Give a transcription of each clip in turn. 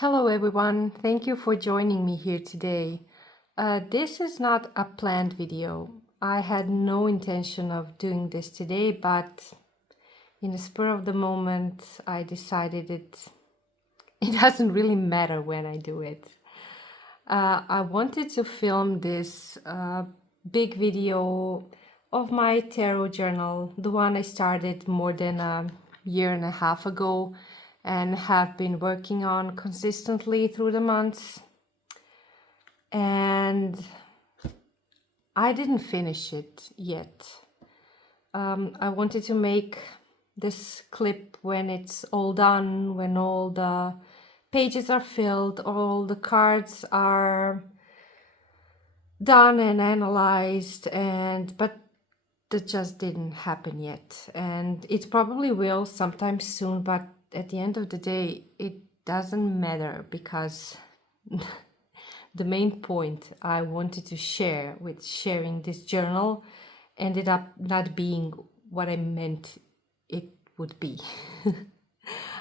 Hello everyone, thank you for joining me here today. This is not a planned video. I had no intention of doing this today, but in the spur of the moment, I decided it doesn't really matter when I do it. I wanted to film this big video of my tarot journal, the one I started more than a year and a half ago and have been working on consistently through the months. And I didn't finish it yet. I wanted to make this clip when it's all done, when all the pages are filled, all the cards are done and analyzed, but that just didn't happen yet. And it probably will sometime soon, but at the end of the day, it doesn't matter because the main point I wanted to share with sharing this journal ended up not being what I meant it would be.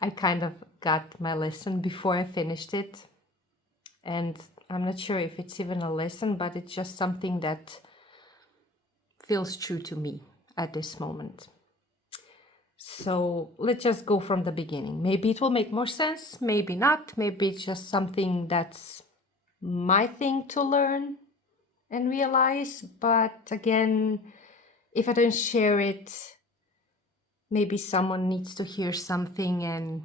I kind of got my lesson before I finished it, and I'm not sure if it's even a lesson, but it's just something that feels true to me at this moment. So let's just go from the beginning. Maybe it will make more sense, maybe not. Maybe it's just something that's my thing to learn and realize. But again, if I don't share it, maybe someone needs to hear something and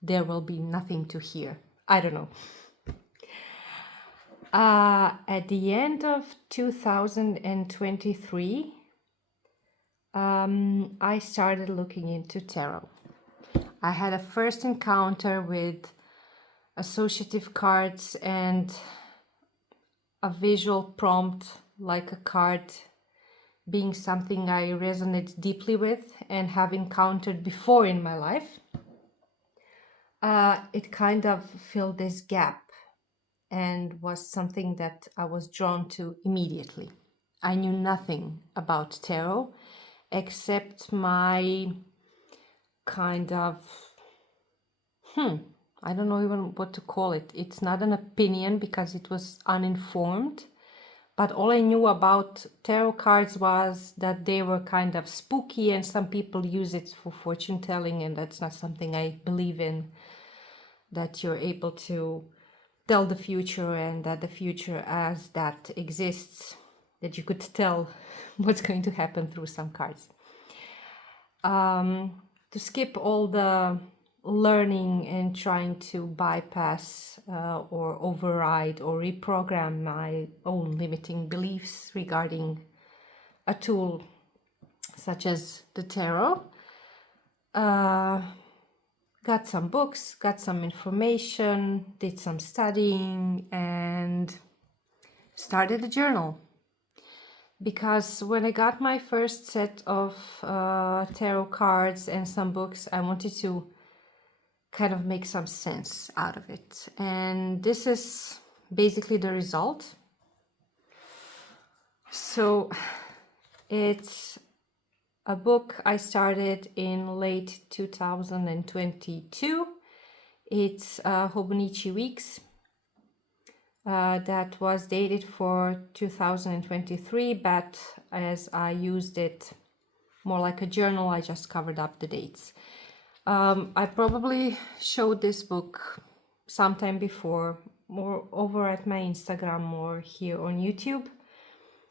there will be nothing to hear. I don't know. At the end of 2023, I started looking into tarot. I had a first encounter with associative cards and a visual prompt like a card being something I resonate deeply with and have encountered before in my life. It kind of filled this gap and was something that I was drawn to immediately. I knew nothing about tarot except my kind of, I don't know even what to call it. It's not an opinion because it was uninformed, but all I knew about tarot cards was that they were kind of spooky and some people use it for fortune telling, and that's not something I believe in, that you're able to tell the future and that the future as that exists, that you could tell what's going to happen through some cards. To skip all the learning and trying to bypass or override or reprogram my own limiting beliefs regarding a tool such as the tarot. Got some books, got some information, did some studying, and started a journal. Because when I got my first set of tarot cards and some books, I wanted to kind of make some sense out of it. And this is basically the result. So it's a book I started in late 2022. It's Hobonichi Weeks. That was dated for 2023, but as I used it more like a journal, I just covered up the dates. I probably showed this book sometime before, more over at my Instagram or here on YouTube.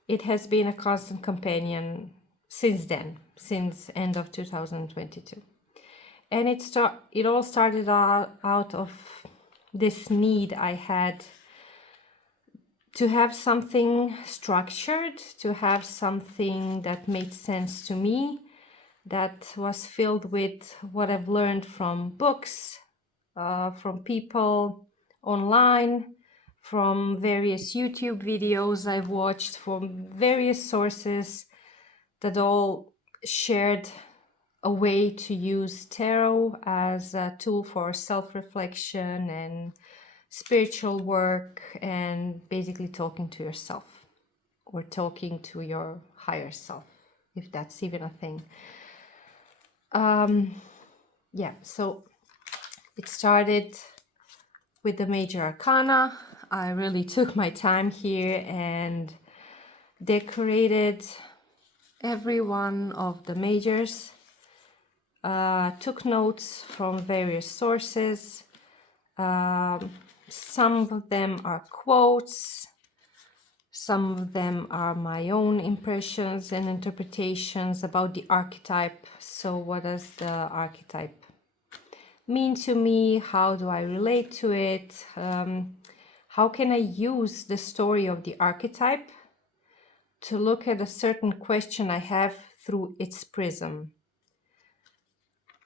It has been a constant companion since then, since end of 2022. And it all started out of this need I had to have something structured, to have something that made sense to me, that was filled with what I've learned from books, from people online, from various YouTube videos I've watched, from various sources that all shared a way to use tarot as a tool for self-reflection and spiritual work and basically talking to yourself or talking to your higher self, if that's even a thing. So it started with the major arcana. I really took my time here and decorated every one of the majors, took notes from various sources. Some of them are quotes, some of them are my own impressions and interpretations about the archetype. So what does the archetype mean to me? How do I relate to it? How can I use the story of the archetype to look at a certain question I have through its prism?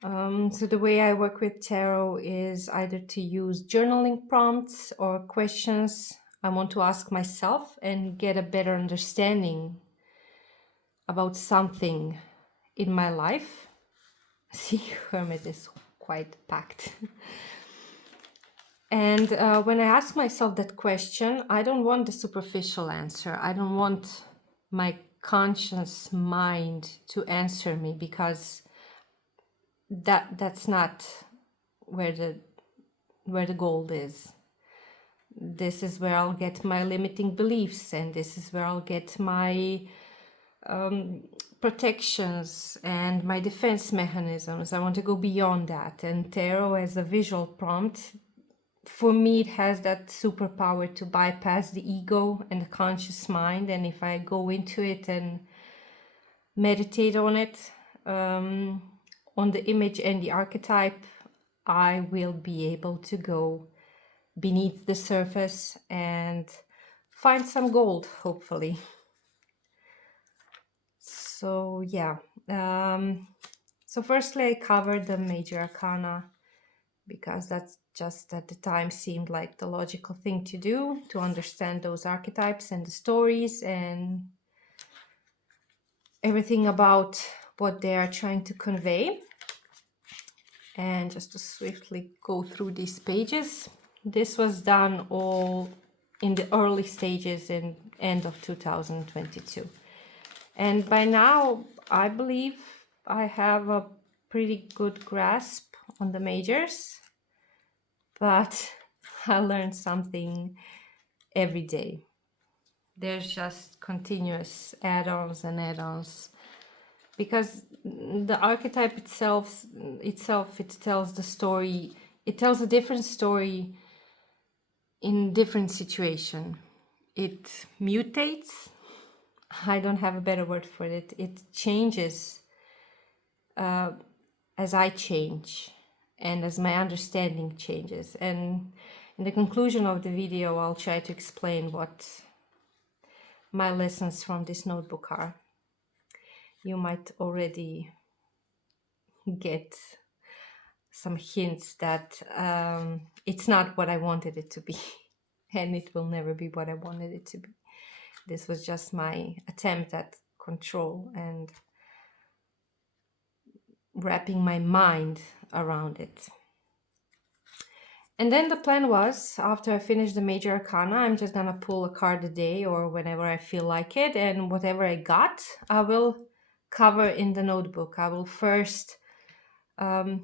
So the way I work with tarot is either to use journaling prompts or questions I want to ask myself and get a better understanding about something in my life. See, Hermit is quite packed. And when I ask myself that question, I don't want the superficial answer. I don't want my conscious mind to answer me, because that's not where the gold is. This is where I'll get my limiting beliefs, and this is where I'll get my protections and my defense mechanisms. I want to go beyond that, and tarot as a visual prompt, for me, it has that superpower to bypass the ego and the conscious mind. And if I go into it and meditate on it, on the image and the archetype, I will be able to go beneath the surface and find some gold, hopefully. So yeah, so firstly I covered the major arcana, because that's just at the time seemed like the logical thing to do, to understand those archetypes and the stories and everything about what they are trying to convey. And just to swiftly go through these pages, this was done all in the early stages in end of 2022. And by now, I believe I have a pretty good grasp on the majors, but I learn something every day. There's just continuous add-ons and add-ons, because the archetype itself, it tells the story. It tells a different story in different situation. It mutates. I don't have a better word for it. It changes as I change and as my understanding changes. And in the conclusion of the video, I'll try to explain what my lessons from this notebook are. You might already get some hints that it's not what I wanted it to be, and it will never be what I wanted it to be. This was just my attempt at control and wrapping my mind around it. And then the plan was, after I finish the major arcana, I'm just gonna pull a card a day or whenever I feel like it, and whatever I got, I will cover in the notebook. I will first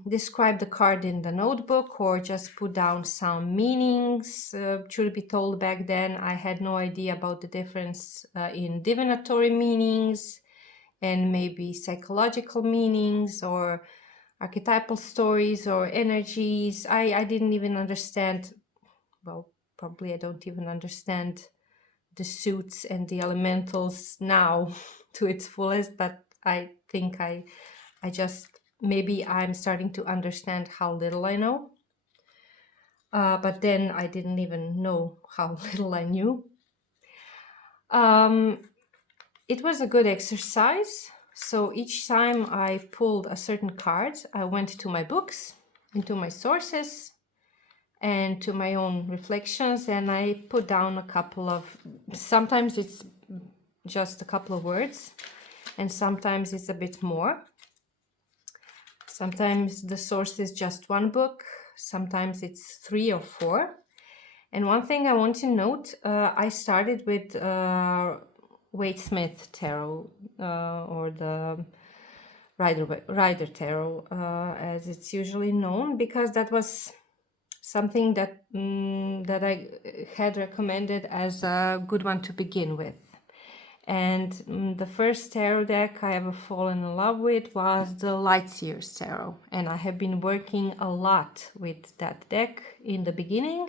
describe the card in the notebook, or just put down some meanings. Truth be told, back then I had no idea about the difference in divinatory meanings and maybe psychological meanings or archetypal stories or energies. I didn't even understand, well, probably I don't even understand the suits and the elementals now to its fullest, but I think I just, maybe I'm starting to understand how little I know. But then I didn't even know how little I knew. It was a good exercise. So each time I pulled a certain card, I went to my books, into my sources, and to my own reflections, and I put down a couple of, sometimes it's just a couple of words, and sometimes it's a bit more. Sometimes the source is just one book, sometimes it's 3 or 4. And one thing I want to note, I started with Waite-Smith Tarot, or the Rider Tarot, as it's usually known, because that was something that that I had recommended as a good one to begin with. And the first tarot deck I ever fallen in love with was the Lightseers Tarot. And I have been working a lot with that deck in the beginning.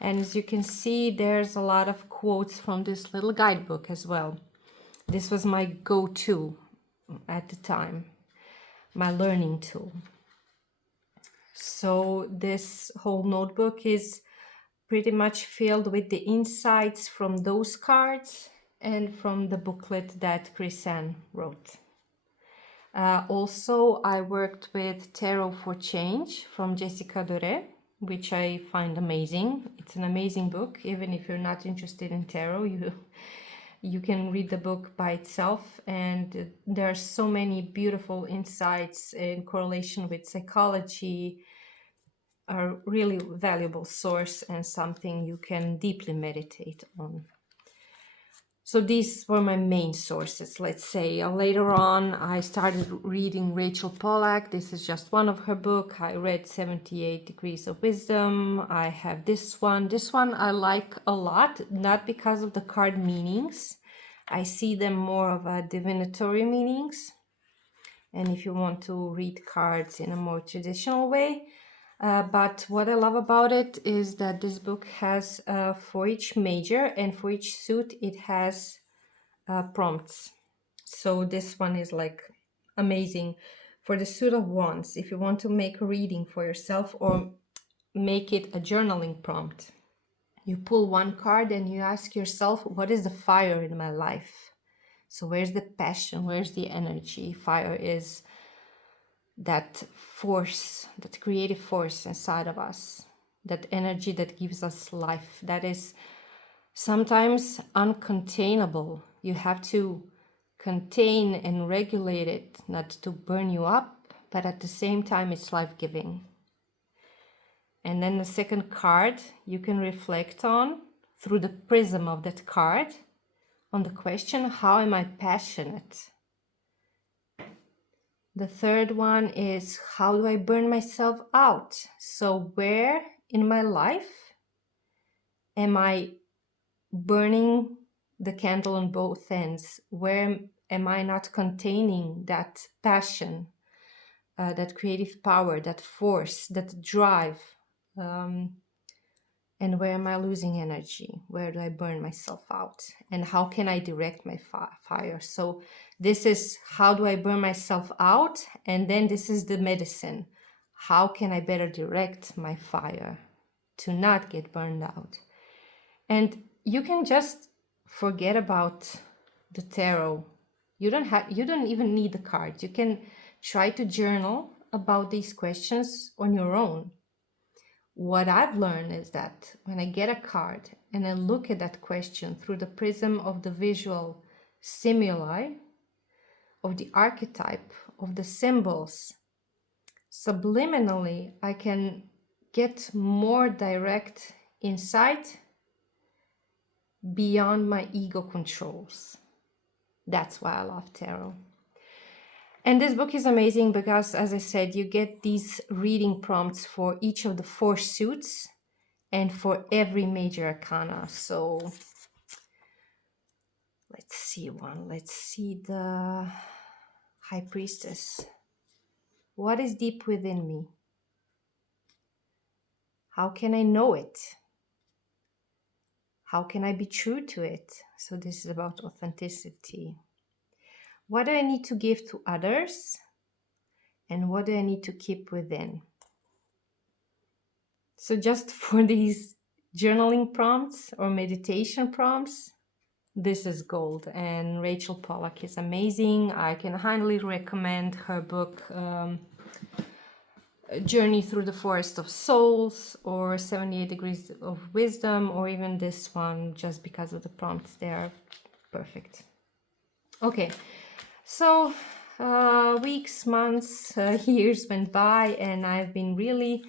And as you can see, there's a lot of quotes from this little guidebook as well. This was my go-to at the time, my learning tool. So this whole notebook is pretty much filled with the insights from those cards and from the booklet that Chrisanne wrote. Also, I worked with Tarot for Change from Jessica Dore, which I find amazing. It's an amazing book. Even if you're not interested in tarot, you can read the book by itself, and there are so many beautiful insights in correlation with psychology, a really valuable source and something you can deeply meditate on. So these were my main sources, let's say. Later on, I started reading Rachel Pollack. This is just one of her books. I read 78 Degrees of Wisdom. I have this one. This one I like a lot, not because of the card meanings. I see them more of a divinatory meanings. And if you want to read cards in a more traditional way. But what I love about it is that this book has, for each major and for each suit, it has prompts. So this one is like amazing. For the suit of wands, if you want to make a reading for yourself or make it a journaling prompt, you pull one card and you ask yourself, what is the fire in my life? So where's the passion? Where's the energy? Fire is that force, that creative force inside of us, that energy that gives us life, that is sometimes uncontainable. You have to contain and regulate it, not to burn you up, but at the same time it's life-giving. And then the second card you can reflect on through the prism of that card on the question, how am I passionate? The third one is, how do I burn myself out? So where in my life am I burning the candle on both ends? Where am I not containing that passion, that creative power, that force, that drive? And where am I losing energy? Where do I burn myself out? And how can I direct my fire? So this is how do I burn myself out? And then this is the medicine. How can I better direct my fire to not get burned out? And you can just forget about the tarot. You don't even need the cards. You can try to journal about these questions on your own. What I've learned is that when I get a card and I look at that question through the prism of the visual stimuli, of the archetype, of the symbols, subliminally, I can get more direct insight beyond my ego controls. That's why I love tarot. And this book is amazing because, as I said, you get these reading prompts for each of the 4 suits and for every major arcana. So let's see one. Let's see the High Priestess. What is deep within me? How can I know it? How can I be true to it? So this is about authenticity. What do I need to give to others? And what do I need to keep within? So just for these journaling prompts or meditation prompts, this is gold. And Rachel Pollack is amazing. I can highly recommend her book, Journey Through the Forest of Souls, or 78 Degrees of Wisdom, or even this one, just because of the prompts. They are perfect. Okay, so weeks, months, years went by, and I've been really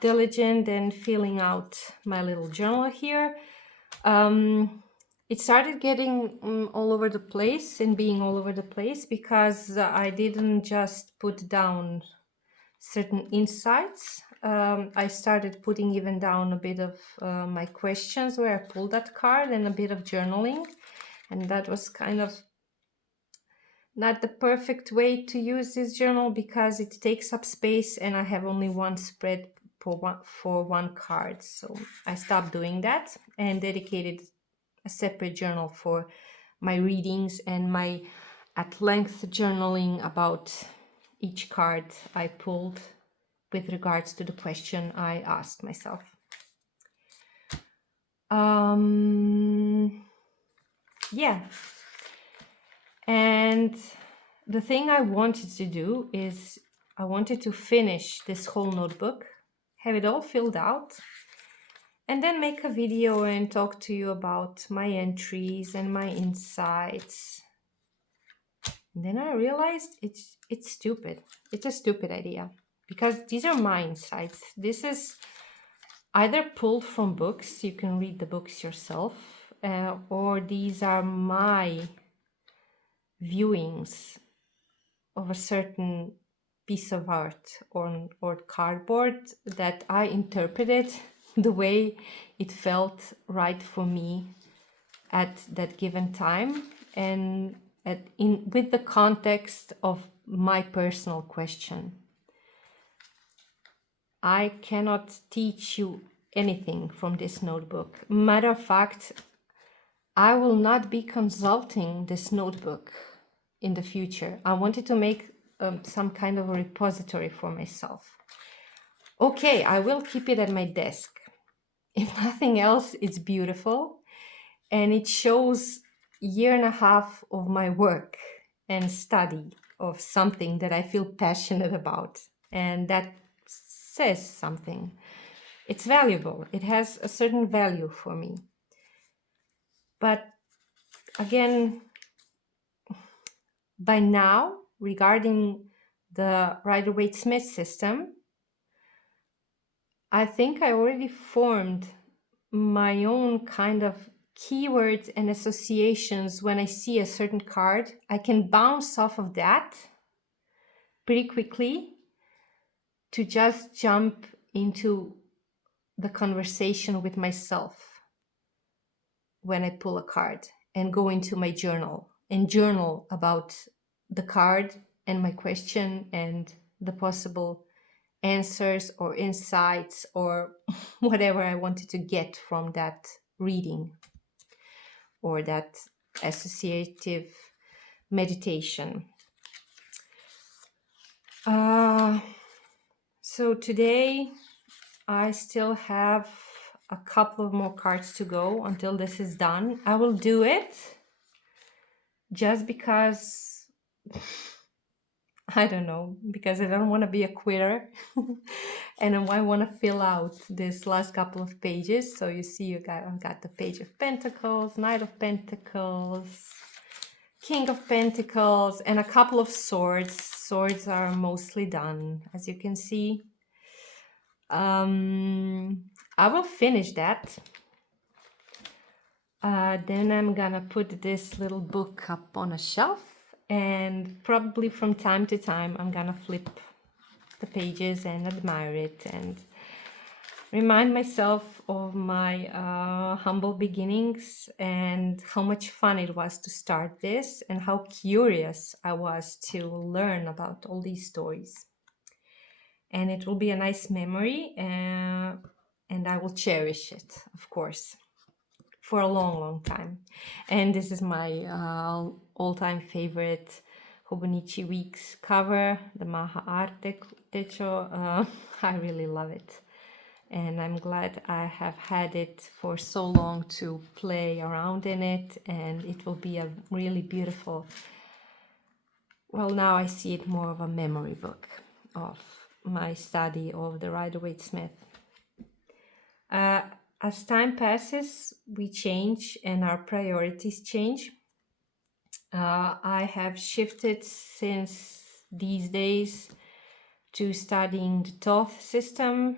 diligent and filling out my little journal here. It started getting all over the place and being all over the place because I didn't just put down certain insights I started putting even down a bit of my questions where I pulled that card and a bit of journaling. And that was kind of not the perfect way to use this journal because it takes up space and I have only one spread for one card. So I stopped doing that and dedicated a separate journal for my readings and my at length journaling about each card I pulled with regards to the question I asked myself. Yeah. And the thing I wanted to do is I wanted to finish this whole notebook, have it all filled out, and then make a video and talk to you about my entries and my insights. And then I realized it's stupid. It's a stupid idea because these are my insights. This is either pulled from books, you can read the books yourself, or these are my viewings of a certain piece of art or cardboard that I interpreted the way it felt right for me at that given time and with the context of my personal question. I cannot teach you anything from this notebook. Matter of fact, I will not be consulting this notebook in the future. I wanted to make some kind of a repository for myself. Okay, I will keep it at my desk. If nothing else, it's beautiful and it shows a year and a half of my work and study of something that I feel passionate about, and that says something. It's valuable. It has a certain value for me. But again, by now, regarding the Rider-Waite-Smith system, I think I already formed my own kind of keywords and associations. When I see a certain card, I can bounce off of that pretty quickly to just jump into the conversation with myself when I pull a card and go into my journal and journal about the card and my question and the possible answers or insights or whatever I wanted to get from that reading or that associative meditation. So today I still have a couple of more cards to go until this is done. I will do it just because, I don't know, because I don't want to be a quitter and I want to fill out this last couple of pages. So you see, I've got the Page of Pentacles, Knight of Pentacles, King of Pentacles, and a couple of swords. Swords are mostly done, as you can see. I will finish that. Then I'm gonna put this little book up on a shelf, and probably from time to time I'm gonna flip the pages and admire it and remind myself of my humble beginnings and how much fun it was to start this and how curious I was to learn about all these stories. And it will be a nice memory, and I will cherish it, of course, for a long, long time. And this is my all-time favorite Hobonichi Weeks cover, the Maha Arte Techo. I really love it. And I'm glad I have had it for so long to play around in it, and it will be a really beautiful, well, now I see it more of a memory book of my study of the Rider-Waite-Smith. As time passes, we change and our priorities change. I have shifted since these days to studying the Thoth system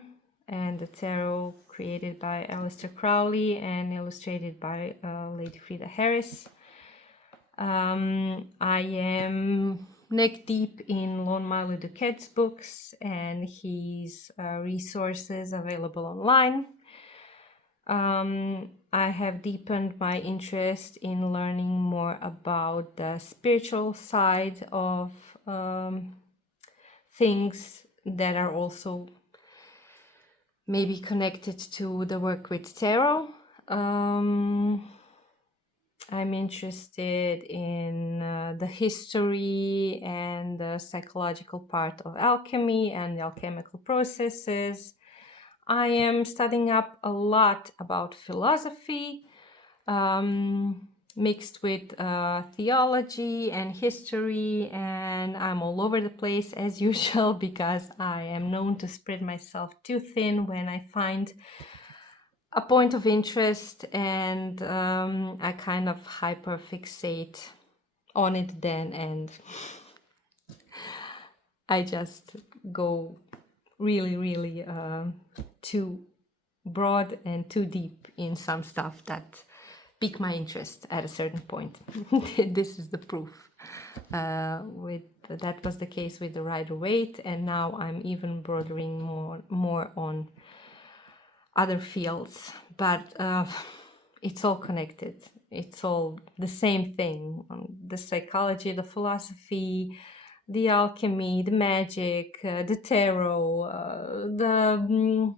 and the tarot created by Aleister Crowley and illustrated by Lady Frida Harris. I am neck deep in Lon-Milo Duquette's books and his resources available online. I have deepened my interest in learning more about the spiritual side of things that are also maybe connected to the work with tarot. I'm interested in the history and the psychological part of alchemy and the alchemical processes. I am studying up a lot about philosophy, mixed with theology and history, and I'm all over the place as usual because I am known to spread myself too thin when I find a point of interest, and I kind of hyperfixate on it then, and I just go really too broad and too deep in some stuff that pique my interest at a certain point. This is the proof. That was the case with the Rider-Waite, and now I'm even broadening more on other fields, but it's all connected. It's all the same thing. The psychology, the philosophy, the alchemy, the magic, the tarot, the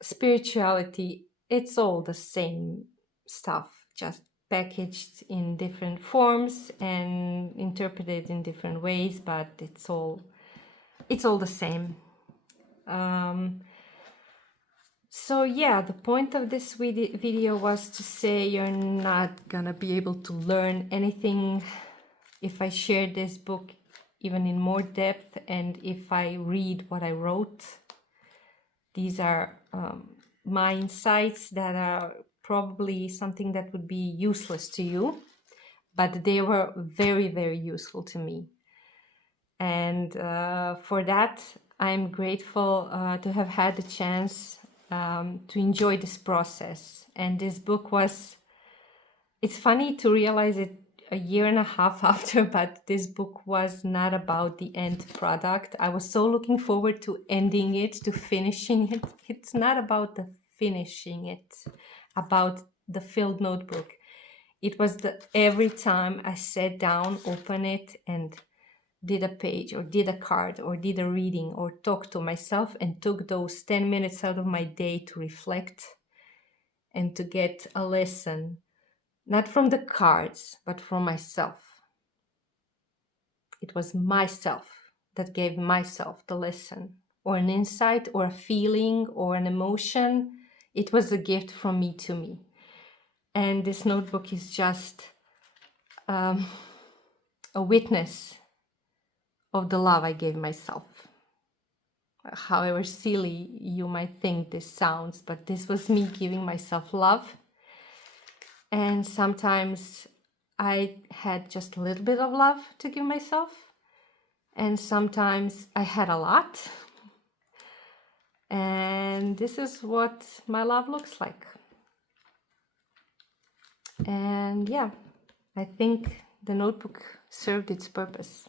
spirituality. It's all the same stuff, just packaged in different forms and interpreted in different ways, but it's all the same. So yeah, the point of this video was to say you're not gonna be able to learn anything if I share this book even in more depth and if I read what I wrote. These are my insights that are probably something that would be useless to you, but they were very useful to me. And for that, I'm grateful to have had the chance to enjoy this process. And this book was, it's funny to realize it a year and a half after, but this book was not about the end product. I was so looking forward to ending it, to finishing it. It's not about the finishing it, about the filled notebook. It was every time I sat down, open it, and did a page or did a card or did a reading or talked to myself and took those 10 minutes out of my day to reflect and to get a lesson, not from the cards, but from myself. It was myself that gave myself the lesson or an insight or a feeling or an emotion. It was a gift from me to me. And this notebook is just a witness of the love I gave myself. However silly you might think this sounds, but this was me giving myself love. And sometimes I had just a little bit of love to give myself. And sometimes I had a lot. And this is what my love looks like. And yeah, I think the notebook served its purpose.